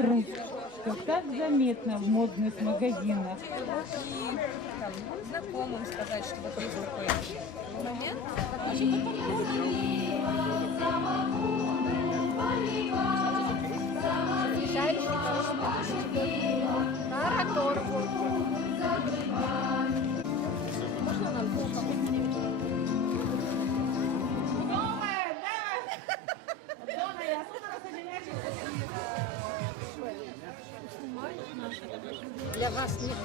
Что так заметно в модных магазинах. Знакомым сказать, что вот есть такой момент. Можно нам для вас нет.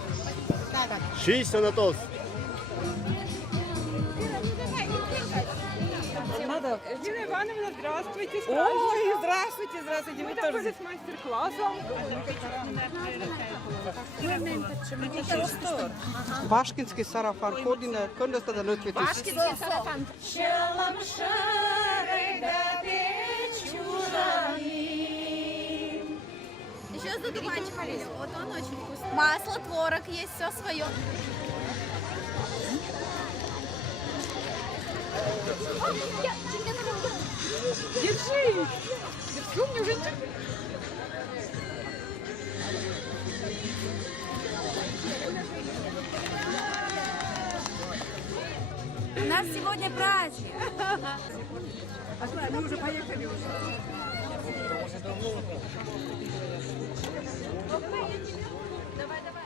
Шість Анатос. Надо. Дина Ивановна, здравствуйте. Ой, здравствуйте, здравствуйте. Мы Вы там тоже. были с мастер-классом. Vaškinski sarafan, godine, kada ste da nutvite? Vaškinski sarafan. Еще с дудуманчиком есть. Вот он очень вкусный. Масло, творог есть, все свое. Держи! Держу, мне уже... У нас сегодня праздник. Мы уже поехали. Давай, давай.